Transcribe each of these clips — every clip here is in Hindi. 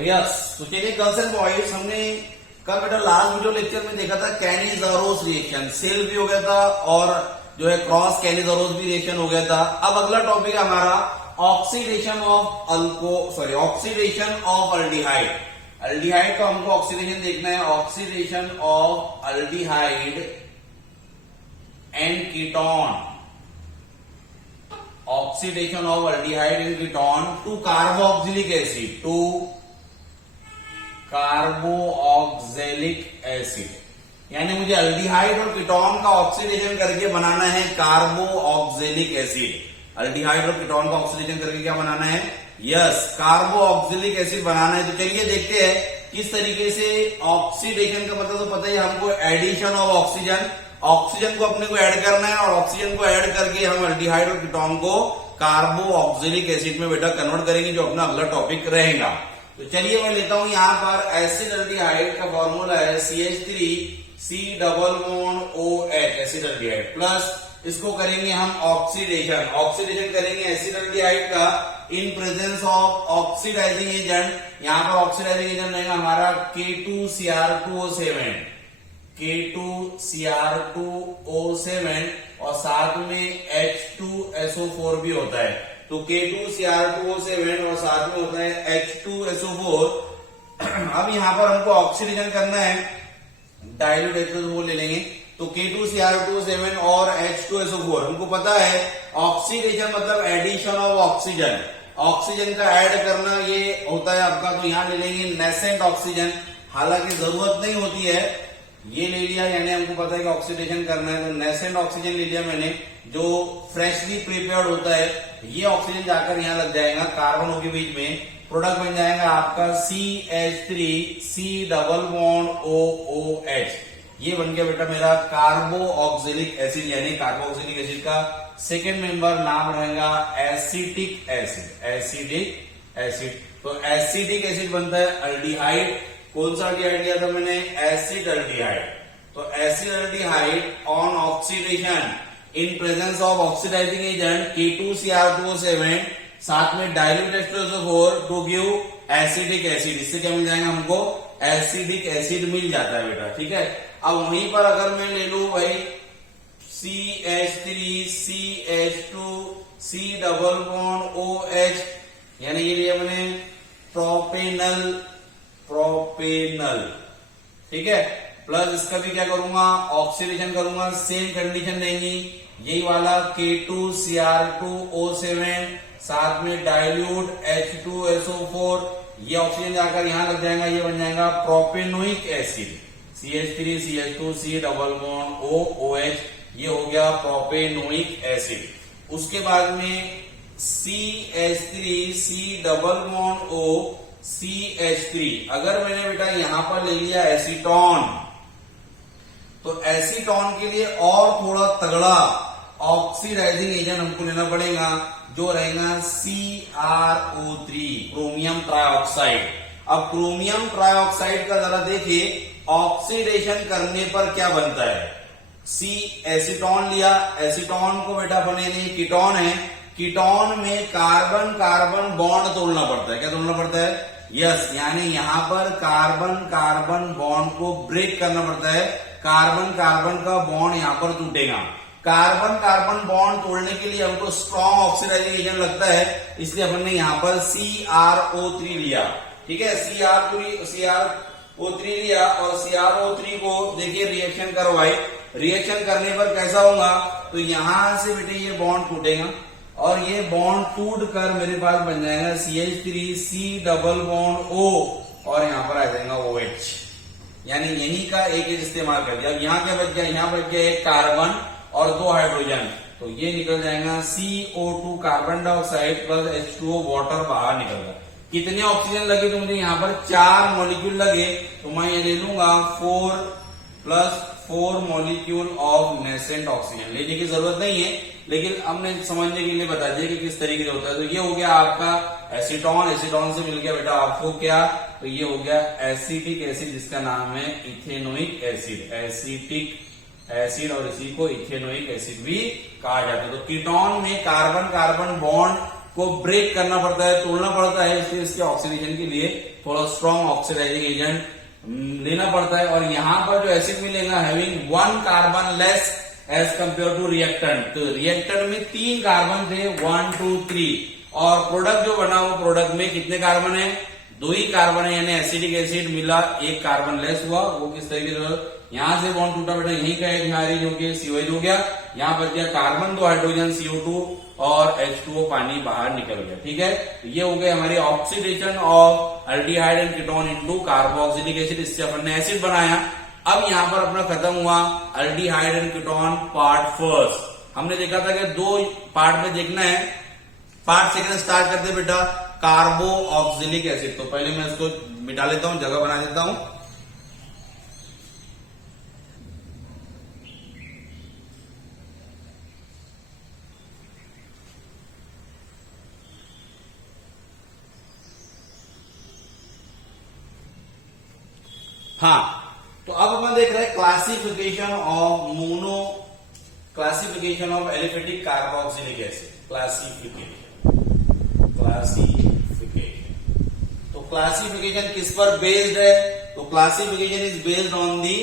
यस, तो चलिए गर्ल्स एंड बॉयज, हमने कल बेटा लास्ट वीडियो लेक्चर में देखा था कैनिज़ारोस रिएक्शन, सेल भी हो गया था और जो है क्रॉस कैनिज़ारोस भी रिएक्शन हो गया था। अब अगला टॉपिक है हमारा ऑक्सीडेशन ऑफ अल्डिहाइड। अल्डिहाइड का हमको ऑक्सीडेशन देखना है, oxidation of aldehyde and ketone, oxidation of aldehyde and ketone to carboxylic acid, to carboxylic acid. यानी मुझे अल्डिहाइड और कीटोन का ऑक्सीडेशन करके बनाना है कार्बोक्सिलिक एसिड। अल्डिहाइड और कीटोन का ऑक्सीडेशन करके क्या बनाना है? यस, कार्बोक्सिलिक एसिड बनाना है। तो चलिए देखते हैं किस तरीके से ऑक्सीडेशन का मतलब तो पता ही हमको, एडिशन ऑफ ऑक्सीजन, ऑक्सीजन को अपने को ऐड करना है और ऑक्सीजन को ऐड करके हम अल्डिहाइड और कीटोन को कार्बोक्सिलिक एसिड में बेटा कन्वर्ट करेंगे, जो अपना अगला टॉपिक रहेगा। तो चलिए मैं लेता हूं यहां पर एसिड अल्डिहाइड का फॉर्मूला है CH3 COOH, acid aldehyde, plus इसको करेंगे हम ऑक्सीडेशन, ऑक्सीडेशन करेंगे एसिड अल्डिहाइड का in presence of oxidising agent. यहां पर ऑक्सीडाइजिंग एजेंट रहेगा हमारा K2Cr2O7, K2Cr2O7 और साथ में H2SO4 भी होता है। तो K2Cr2O7 और साथ में होता है H2SO4। अब यहां पर हमको ऑक्सीडेशन करना है, डाइल्यूट H2SO4 ले लेंगे। तो K2Cr2O7 और H2SO4 हमको पता है ऑक्सीडेशन मतलब एडिशन ऑफ ऑक्सीजन, ऑक्सीजन का ऐड करना ये होता है आपका। तो यहां ले लेंगे नेसेंट ऑक्सीजन, हालांकि जरूरत नहीं होती है, ये ले लिया, यानी हमको पता है कि ऑक्सीडेशन करना है। तो नेसेंट ऑक्सीजन ले लिया मैंने, जो फ्रेशली प्रिपेयर्ड होता है। ये ऑक्सीजन जाकर यहां लग जाएगा कार्बनों के बीच में, प्रोडक्ट बन जाएगा आपका CH3 COOH। ये बन गया बेटा मेरा कार्बोक्सिलिक एसिड, यानी कार्बोक्सिलिक एसिड का सेकेंड मेंबर नाम रहेगा एसिटिक एसिड, एसिडिक एसिड। तो एसिडिक एसिड बनता है अल्डिहाइड। कौन सा अल्डिहाइड लिया था मैंने? Acid aldehyde. तो acid aldehyde on oxidation in presence of oxidising agent K2Cr2O7 साथ में dilute H2SO4 to give acidic acid. इससे क्या मिल जाएगा हमको? एसिडिक एसिड मिल जाता है बेटा, ठीक है। अब वहीं पर अगर मैं ले लू भाई CH3 CH2 COOH, यानी ये लिया मैंने प्रोपेनल, ठीक है, प्लस इसका भी क्या करूंगा? ऑक्सीडेशन करूंगा, सेम कंडीशन रहेंगी, यही वाला K2Cr2O7 साथ में डाइल्यूट H2SO4, ये ऑक्सीजन जाकर यहां लग जाएगा, ये बन जाएगा propanoic acid, CH3 CH2 COOH, ये हो गया प्रोपेनोइक एसिड। उसके बाद में CH3 COOCH3, अगर मैंने बेटा यहां पर ले लिया एसीटोन, तो एसीटोन के लिए और थोड़ा तगड़ा ऑक्सीडाइजिंग एजेंट हमको लेना पड़ेगा, जो रहेगा CrO3, क्रोमियम ट्राइऑक्साइड। अब क्रोमियम ट्राइऑक्साइड का जरा देखिए ऑक्सीडेशन करने पर क्या बनता है। एसीटोन लिया, एसीटोन को बेटा बनेगी कीटोन है, कीटोन में कार्बन कार्बन बॉन्ड तोड़ना पड़ता है। क्या तोड़ना पड़ता है? यस, यानी यहां पर कार्बन कार्बन बॉन्ड को ब्रेक करना पड़ता है, कार्बन कार्बन का बॉन्ड यहां पर टूटेगा। कार्बन कार्बन बॉन्ड तोड़ने के लिए हमको स्ट्रॉन्ग ऑक्सीडाइजिंग एजेंट लगता है, इसलिए अपन ने यहां पर CrO3 लिया, ठीक है। CrO3 लिया और CrO3 को देखिए रिएक्शन करवाई, रिएक्शन करने पर कैसा होगा? तो यहां से बेटे ये बॉन्ड टूटेगा और ये बॉन्ड टूट कर मेरे पास बन जाएगा CH3 COO और यहां पर आ जाएगा OH, यानी यही का एक इस्तेमाल कर दिया। अब यहां क्या बच गया? यहां बच गया एक कार्बन और 2 हाइड्रोजन, तो ये निकल जाएगा CO2 carbon dioxide plus H2O water बाहर निकल गया। कितने ऑक्सीजन लगे? तो मुझे यहाँ पर 4 मॉलिक्यूल लगे, तो मैं ये ले लूंगा 4 + 4 मॉलिक्यूल ऑफ नेसेंट ऑक्सीजन। लेने की जरूरत नहीं है, लेकिन हमने समझने के लिए बता दिया कि किस तरीके से होता है। तो ये हो गया आपका एसीटोन, एसीटोन से मिल गया बेटा आपको क्या? तो ये हो गया एसिटिक एसिड, जिसका नाम है इथेनोइक एसिड, एसिटिक एसिड, और इसी को इथेनोइक एसिड भी कहा जाता है। तो कीटोन में कार्बन कार्बन बॉन्ड को ब्रेक करना पड़ता है, तोड़ना पड़ता है, इसलिए इसके ऑक्सीडेशन के लिए थोड़ा स्ट्रॉन्ग ऑक्सीडाइजिंग एजेंट लेना पड़ता है। और यहाँ पर जो एसिड मिलेगा having 1 carbon less as compare to reactant, तो रिएक्टेंट में 3 कार्बन थे, 1 2 3, और प्रोडक्ट जो बना वो प्रोडक्ट में कितने कार्बन है, 2 ही कार्बन है, यानी एसिडिक एसिड मिला, 1 कार्बन लेस हुआ। वो किस तरीके से, यहां से बॉन्ड टूटा बेटा, यहीं का एक नारी जो कि COH हो गया, यहां बच गया कार्बन 2 हाइड्रोजन CO2 और H2O पानी बाहर निकल गया। ठीक है, तो ये हो गए हमारी oxidation of aldehyde and ketone into carboxylic acid, इससे अपन ने एसिड बनाया। अब यहां पर अपना खत्म हुआ aldehyde and ketone part first. हमने देखा था कि 2 पार्ट में देखना है, पार्ट सेकंड स्टार्ट करते बेटा कार्बो ऑक्सिलिक एसिड। तो पहले मैं इसको मिटा लेता हूं, जगह बना देता हूं। हाँ, तो अब अपन देख रहे हैं classification of classification of aliphatic carboxylic acid. Classification तो क्लासिफिकेशन किस पर बेस्ड है, तो classification is based on the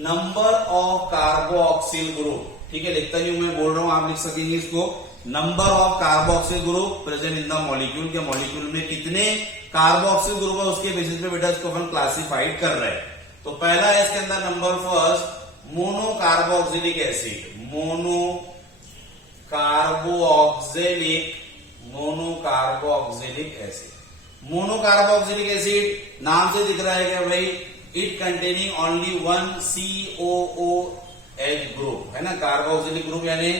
number of carboxyl group. ठीक है, लिखता नहीं हूं मैं, बोल रहा हूं, आप लिख सकेंगे इसको, number of carboxyl group present in the molecule, के मॉलिक्यूल में कितने कार्बोक्सिल ग्रुप है उसके बेसिस पे बेटा इसको अपन क्लासिफाइड कर रहे हैं। तो पहला है इसके अंदर number first mono carboxylic acid, mono carboxylic acid. Mono carboxylic acid नाम से दिख रहा है कि भाई it containing only 1 COOH group, है ना, कार्बोक्सिलिक ग्रुप, यानी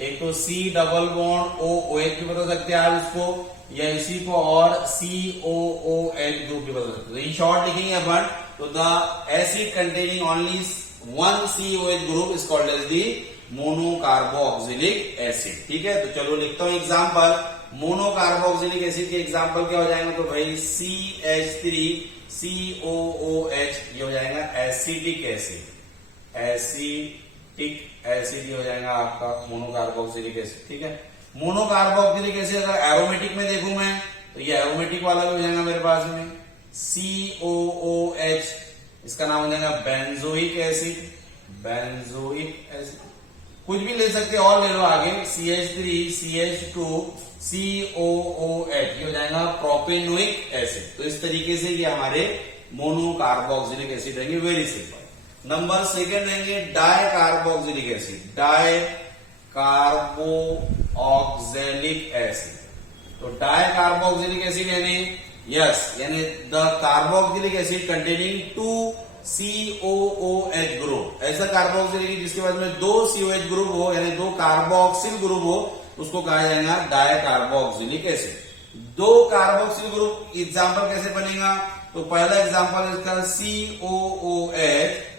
एक तो C डबल बॉन्ड OOH भी बता सकते हैं आप इसको, या इसी को और COOH ग्रुप भी बता सकते हैं। इन शॉर्ट लिखेंगे अपन, तो the acid containing only 1 COH group is called as the mono carboxylic acid. ठीक है, तो चलो लिखता हूं एग्जांपल। मोनो कार्बोक्सिलिक एसिड के एग्जांपल क्या हो जाएंगे, तो भाई CH3COOH ये हो जाएगा एसिडिक एसिड, एसिटिक एसिड ये हो जाएगा आपका मोनो कार्बोक्सिलिक एसिड। ठीक है, मोनो कार्बोक्सिलिक एसिड अगर एरोमेटिक में देखूं मैं, तो ये एरोमेटिक वाला भी हो जाएगा मेरे पास में COOH, इसका नाम हो जाएगा बेंजोइक एसिड, बेंजोइक एसिड, कुछ भी ले सकते और ले लो आगे, CH3 CH2 COOH ये हो जाएगा प्रोपेनोइक एसिड। तो इस तरीके से ये हमारे मोनो कार्बोक्सिलिक एसिड रहेंगे, वेरी सिंपल। नंबर सेकंड रहेंगे die carboxylic acid, die carboxylic acid. तो डाई कार्बोक्सिलिक एसिड यानी the carboxylic acid containing 2 COOH group, ऐसा कार्बोक्सिलिक जिसके बाद में 2 COH ग्रुप हो, यानी 2 कार्बोक्सिल ग्रुप हो, उसको कहा जाएगा die carboxylic acid. 2 carboxyl group example कैसे बनेगा, तो पहला एग्जांपल इसका COOH,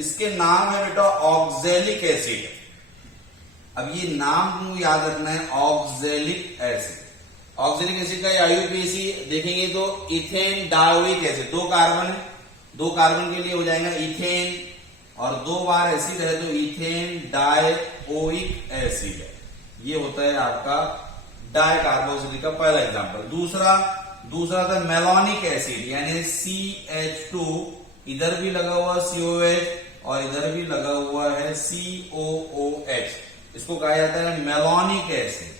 इसके नाम है बेटा ऑक्जेलिक एसिड। अब ये नाम याद रखना है, ऑक्जेलिक एसिड। ऑक्जेलिक एसिड का IUPAC देखेंगे तो ethane dioic acid, 2 carbon, 2 carbon के लिए हो जाएगा इथेन, और 2 बार एसिड है तो इथेन डायोइक एसिड है। ये होता है आपका डाई कार्बोक्सिलिक का पहला एग्जांपल। दूसरा था मेलोनिक एसिड, यानी CH2, इधर भी लगा हुआ COH और इधर भी लगा हुआ है COOH, इसको कहा जाता है malonic acid,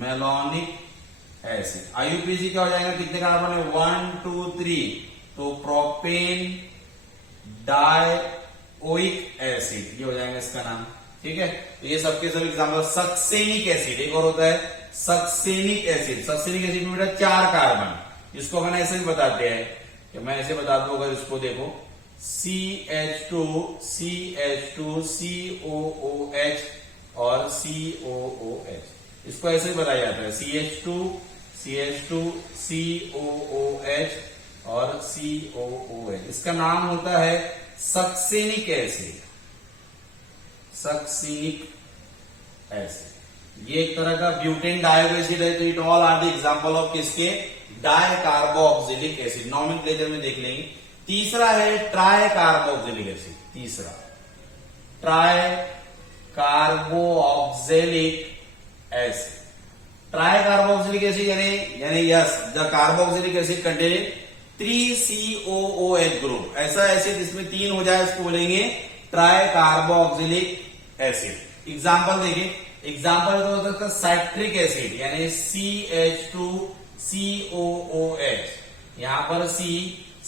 malonic acid. IUPAC क्या हो जाएगा, कितने कार्बन है, 1 2 3, तो प्रोपेन डायोइक एसिड ये हो जाएगा इसका नाम। ठीक है, तो ये सबके सब एग्जांपल। सक्सेनिक एसिड एक और होता है सक्सेनिक एसिड। सक्सेनिक एसिड में बेटा 4 कार्बन, इसको अपन ऐसे भी बताते हैं कि मैं ऐसे बता दूं, अगर इसको देखो CH2 COOH और COOH, इसको ऐसे ही बताया जाता है CH2 COOH और COOH। इसका नाम होता है सक्सेनिक एसिड, सक्सेनिक एसिड। ये एक तरह का ब्यूटेन डायोइक एसिड है। तो it all are the example of किसके, डाई कार्बोक्सिलिक एसिड। नॉमेनक्लेचर में देख लेंगे। तीसरा है ट्राई कार्बोक्सिलिक एसिड, तीसरा tri carboxylic acid. Tri carboxylic acid यानी yes the carboxylic acid contain 3COOH group. ऐसा एसिड जिसमें 3 हो जाए इसको बोलेंगे ट्राई कार्बोक्सिलिक एसिड। एग्जाम्पल देखिए, एग्जाम्पल तो हो सकता है साइट्रिक एसिड यानी CH2COOH, यहां पर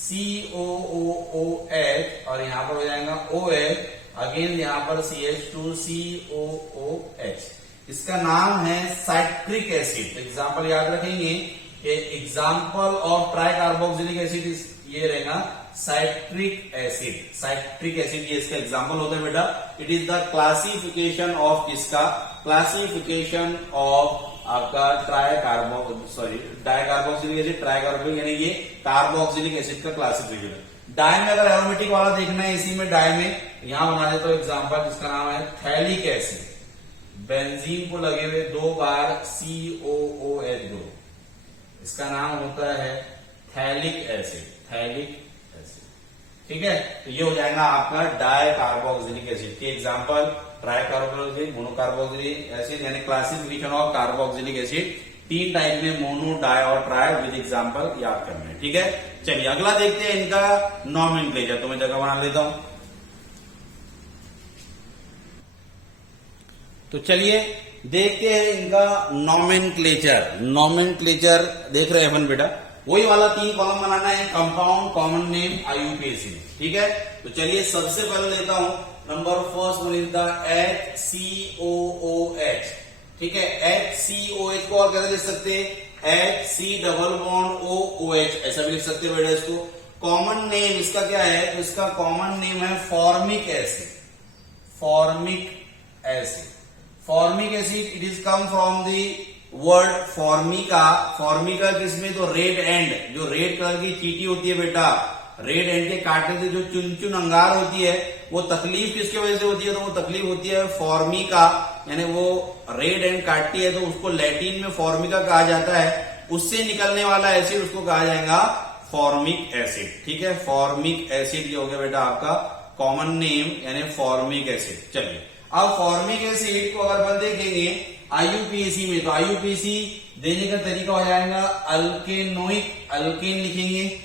COOH और यहां पर हो जाएगा OH, अगेन यहां पर CH2COOH। इसका नाम है साइट्रिक एसिड। एग्जाम्पल याद रखेंगे, example of try carboxylic acid ये रहेगा साइट्रिक एसिड। साइट्रिक एसिड ये इसका एग्जाम्पल होता है बेटा। It is the classification of किसका, क्लासिफिकेशन ऑफ आपका डाइकार्बोक्सिलिक एसिड, ट्राइकार्बोक्सिलिक यानी ये कार्बोक्सिलिक एसिड का क्लासिफिकेशन है। डाई में अगर एरोमेटिक वाला देखना है, इसी में डाई में यहां बना देता हूं एग्जाम्पल जिसका नाम है थैलिक एसिड। बेंजीन को लगे हुए 2 बार COOH ग्रुप, इसका नाम होता है थैलिक एसिड। थैलिक एसिड, ठीक है। तो ये हो जाएगा आपका डाई कार्बोक्सिलिक एसिड के example tri carboxylic, monocarboxylic acid यानी classification of carboxylic acid. 3 type में मोनो, डाई और ट्राई विद एग्जाम्पल याद करना है, ठीक है। चलिए अगला देखते हैं इनका नॉमेनक्लेचर। तो मैं जगह बना लेता हूं। तो चलिए देखते हैं इनका नॉमेनक्लेचर। नॉमेनक्लेचर देख रहे हैं अपन बेटा, वही वाला 3 कॉलम बनाना है, कंपाउंड, कॉमन नेम, IUPAC, ठीक है। तो चलिए सबसे पहले लेता हूं number first one is the HCOOH, ठीक है। HCOH को और कैसे लिख सकते हैं, HC_OOH ऐसा भी लिख सकते हैं बेटा इसको। कॉमन नेम इसका क्या है, तो इसका कॉमन नेम है formic acid. Formic acid, formic acid it is come from the word Formica. Formica किसमें, तो रेड एंड, जो रेड कलर की चींटी होती है बेटा, रेड एंड के काटने से जो चुन चुन अंगार होती है, वो तकलीफ किसकी वजह से होती है, तो वो तकलीफ होती है फॉर्मिका, यानी वो रेड एंड काटती है तो उसको लैटिन में फॉर्मिका कहा जाता है। उससे निकलने वाला एसिड उसको कहा जाएगा फॉर्मिक एसिड, ठीक है। फॉर्मिक एसिड ये हो गया बेटा आपका कॉमन नेम यानी फॉर्मिक एसिड। चलिए अब फॉर्मिक एसिड को अगर अपन देखेंगे IUPAC में, तो IUPAC देने का तरीका हो जाएगा अल्केनोइक, अल्केन लिखेंगे,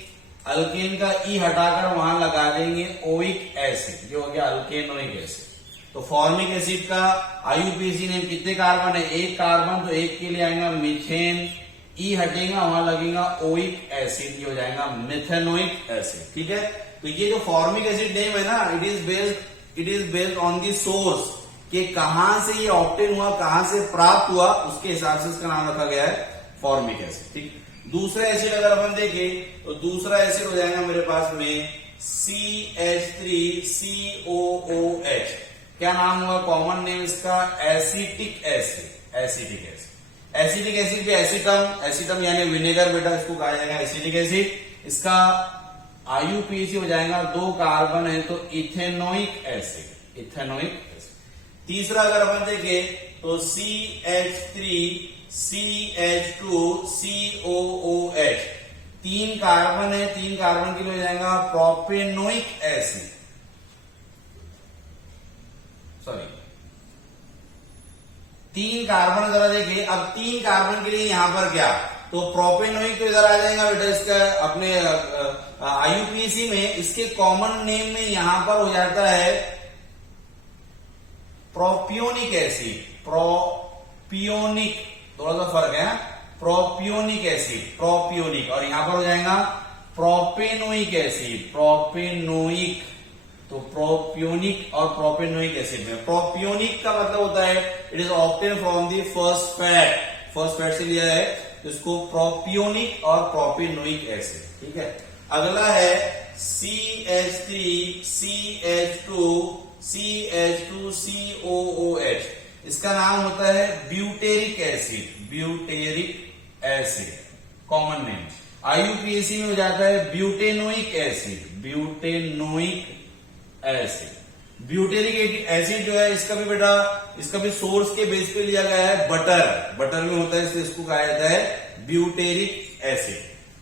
अल्केन का ई हटाकर वहां लगा देंगे ओइक एसिड, जो हो गया अल्केनोइक एसिड। तो फॉर्मिक एसिड का IUPAC नेम कितने कार्बन है, 1 कार्बन, तो 1 के लिए आएगा मीथेन, ई हटेगा वहां लगेगा ओइक एसिड, ये हो जाएगा मिथेनोइक एसिड, ठीक है। तो ये जो फॉर्मिक एसिड नेम है ना, it is based on the source कि कहां से ये ऑब्टेन हुआ, कहां से प्राप्त हुआ, उसके हिसाब से इसका नाम रखा गया है फॉर्मिक एसिड, ठीक। दूसरा एसिड अगर अपन देखें तो दूसरा एसिड हो जाएगा मेरे पास में CH3COOH। क्या नाम हुआ, कॉमन नेम इसका acetic acid. Acetic acid, acetic acid भी एसिटम, एसिटम यानी विनेगर बेटा, इसको कहा जाएगा एसिटिक एसिड। इसका IUPAC हो जाएगा 2 कार्बन है तो इथेनोइक एसिड, इथेनोइक एसिड। तीसरा अगर अपन देखें तो CH3CH2COOH, 3 कार्बन है, 3 कार्बन के लिए हो जाएगा प्रोपेनोइक एसिड, सॉरी 3 कार्बन जरा देखिए। अब 3 कार्बन के लिए यहां पर क्या, तो प्रोपेनोइक तो इधर आ जाएगा बेटा इसका अपने IUPAC में। इसके कॉमन नेम में यहां पर हो जाता है प्रोपियोनिक एसिड, प्रोपियोनिक, थोड़ा सा फर्क है, प्रोपियोनिक एसिड, प्रोपियोनिक, और यहां पर हो जाएगा प्रोपेनोइक एसिड, प्रोपेनोइक। तो प्रोपियोनिक और प्रोपेनोइक एसिड में प्रोपियोनिक का मतलब होता है it is obtain from the first fat, first fat से लिया है, तो इसको प्रोपियोनिक और प्रोपेनोइक एसिड, ठीक है। अगला है CH3CH2CH2COOH, इसका नाम होता है butyric acid, butyric acid common name. IUPAC में हो जाता है butanoic acid, butanoic acid. Butyric acid जो है इसका भी बेटा, इसका भी सोर्स के बेस पे लिया गया है बटर, बटर में होता है, इसलिए इसको कहा जाता है ब्यूटेरिक एसिड।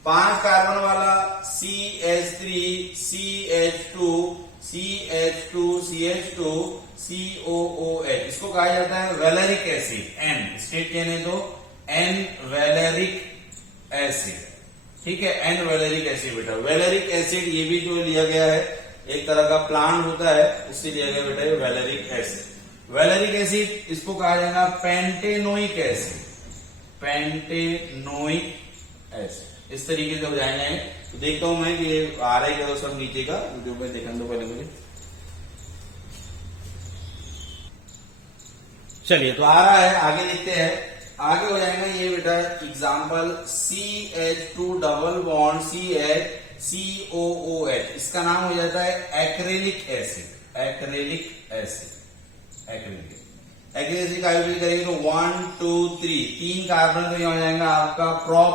5 कार्बन वाला CH3CH2CH2COOH, इसको कहा जाता है valeric acid, N state chain है तो एन वैलेरिक एसिड, ठीक है, एन वैलेरिक एसिड बेटा। वैलेरिक एसिड ये भी जो लिया गया है एक तरह का प्लांट होता है, उससे लिया गया बेटा वैलेरिक एसिड। वैलेरिक एसिड इसको कहा जाएगा पेंटेनोइक एसिड, पेंटेनोइक एसिड। इस तरीके से हो जाएंगे। तो देखता हूं मैं कि ये आ रहा है क्या सब नीचे का, वीडियो में देखने दो पहले मुझे। चलिए तो आ रहा है, आगे लिखते हैं। आगे हो जाएगा ये बेटा example CH2 double bond CH इसका नाम हो जाता है acrylic acid, acrylic acid, acrylic acid का यूज करेंगे तो 1 2 3 तीन कार्बन तो ये हो जाएगा आपका प्रोप,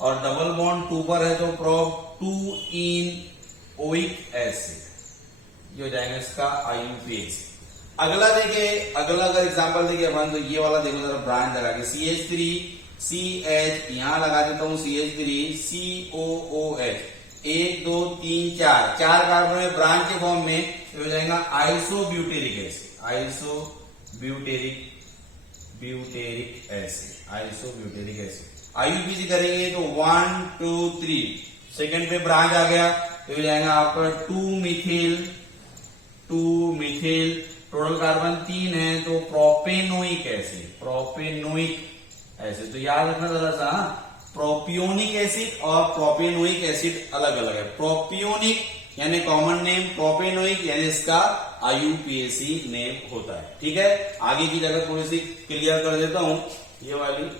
और डबल बॉन्ड 2 पर है तो प्रोप 2 इन ओइक एसिड, ये हो जाएगा इसका IUPAC। अगला देखिए, अगला अगर एग्जांपल देखिए अपन तो ये वाला देखो जरा ब्रांच लगा के CH3 CH, यहां लगा देता हूं CH3 COOH, 1 2 3 4 चार कार्बन में ब्रांच के फॉर्म में हो जाएगा आइसोब्यूटेरिक एसिड, आइसोब्यूटेरिक एसिड, आइसोब्यूटेरिक एसिड। IUPAC करेंगे तो 1 2 3 सेकंड पे ब्रांच आ गया तो हो जाएगा आपका 2 मिथिल, टोटल कार्बन 3 है तो प्रोपेनोइक एसिड, प्रोपेनोइक एसिड। तो याद रखना जरा सा, प्रोपियोनिक एसिड और प्रोपेनोइक एसिड अलग अलग है। प्रोपियोनिक यानी कॉमन नेम, प्रोपेनोइक यानी इसका IUPAC नेम होता है, ठीक है। आगे की जगह थोड़ी सी क्लियर कर देता हूं ये वाली।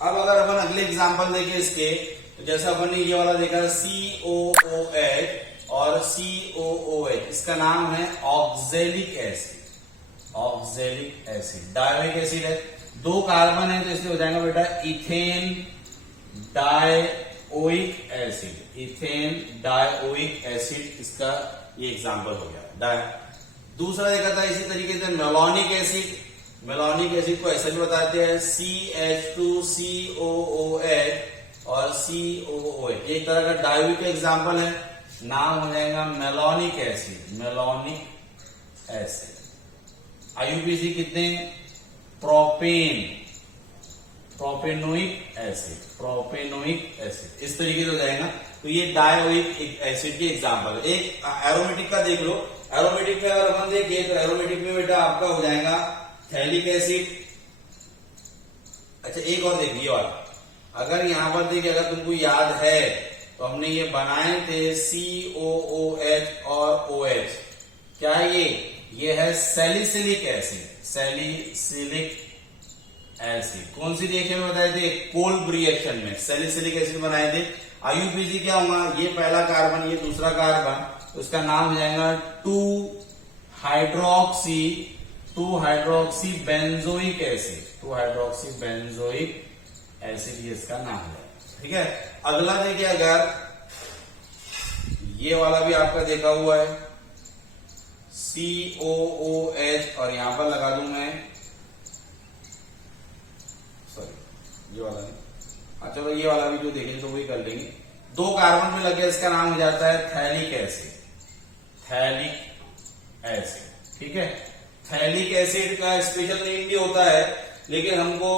अब अगर अपन अगले एग्जांपल देखें इसके, तो जैसा अपन ने ये वाला देखा COOH और COOH, इसका नाम है oxalic acid, oxalic acid, dioic acid है, 2 कार्बन है तो इसलिए हो जाएगा बेटा ethane dioic acid, ethane dioic acid, इसका ये एग्जांपल हो गया। दूसरा देखा था इसी तरीके से मेलोनिक एसिड, मेलोनिक एसिड को ऐसे भी बताते हैं CH2COOH और COOH, एक तरह का डायोइक एग्जांपल है, नाम हो जाएगा malonic acid, malonic acid. IUPAC कितने, propane, propanoic acid, propanoic acid, इस तरीके से हो जाएगा। तो ये डायोइक एसिड के एग्जांपल। एक एरोमेटिक का देख लो, एरोमेटिक में अगर अपन देखिए तो एरोमेटिक में बेटा आपका हो जाएगा थैलिक एसिड। अच्छा एक और देखिए वाला, अगर यहां पर देखिए, अगर तुमको याद है तो हमने ये बनाए थे COOH और OH, क्या ये है सैलिसिलिक एसिड, सैलिसिलिक एसिड। कौन सी रिएक्शन में बताए थे, कोल्ब रिएक्शन में सैलिसिलिक एसिड बनाए थे। IUPAC क्या होगा, ये पहला कार्बन ये दूसरा कार्बन, तो उसका नाम हो जाएगा 2 hydroxy benzoic acid, 2 hydroxy benzoic acid, ये इसका नाम है, ठीक है। अगला देखिए, अगर ये वाला भी आपका देखा हुआ है COOH, और यहां पर लगा दूं मैं, सॉरी ये वाला नहीं, अच्छा तो ये वाला भी जो देखेंगे तो वही कर लेंगे। 2 कार्बन में लगे, इसका नाम हो जाता है थैलिक एसिड, थैलिक एसिड, ठीक है। थैलिक एसिड का स्पेशल नेम भी होता है, लेकिन हमको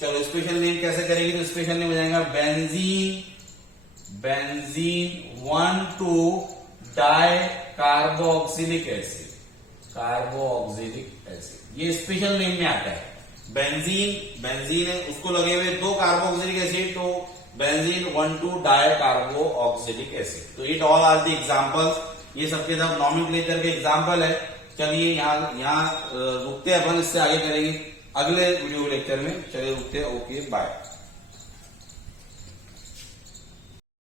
चलो स्पेशल नेम कैसे करेंगे, तो स्पेशल नेम हो जाएगा benzene 1,2 di carboxylic acid, carboxylic acid, ये स्पेशल नेम में आता है। बेंजीन है, उसको लगे हुए 2 कार्बोक्सिलिक एसिड, तो बेंजीन 1,2 डाई कार्बोक्सिलिक एसिड। तो it all are the examples, ये सबके सब नॉमेनक्लेचर के एग्जांपल है। चलिए यहाँ रुकते हैं अपन, इससे आगे करेंगे अगले वीडियो लेक्चर में। चलिए रुकते हैं, ओके बाय।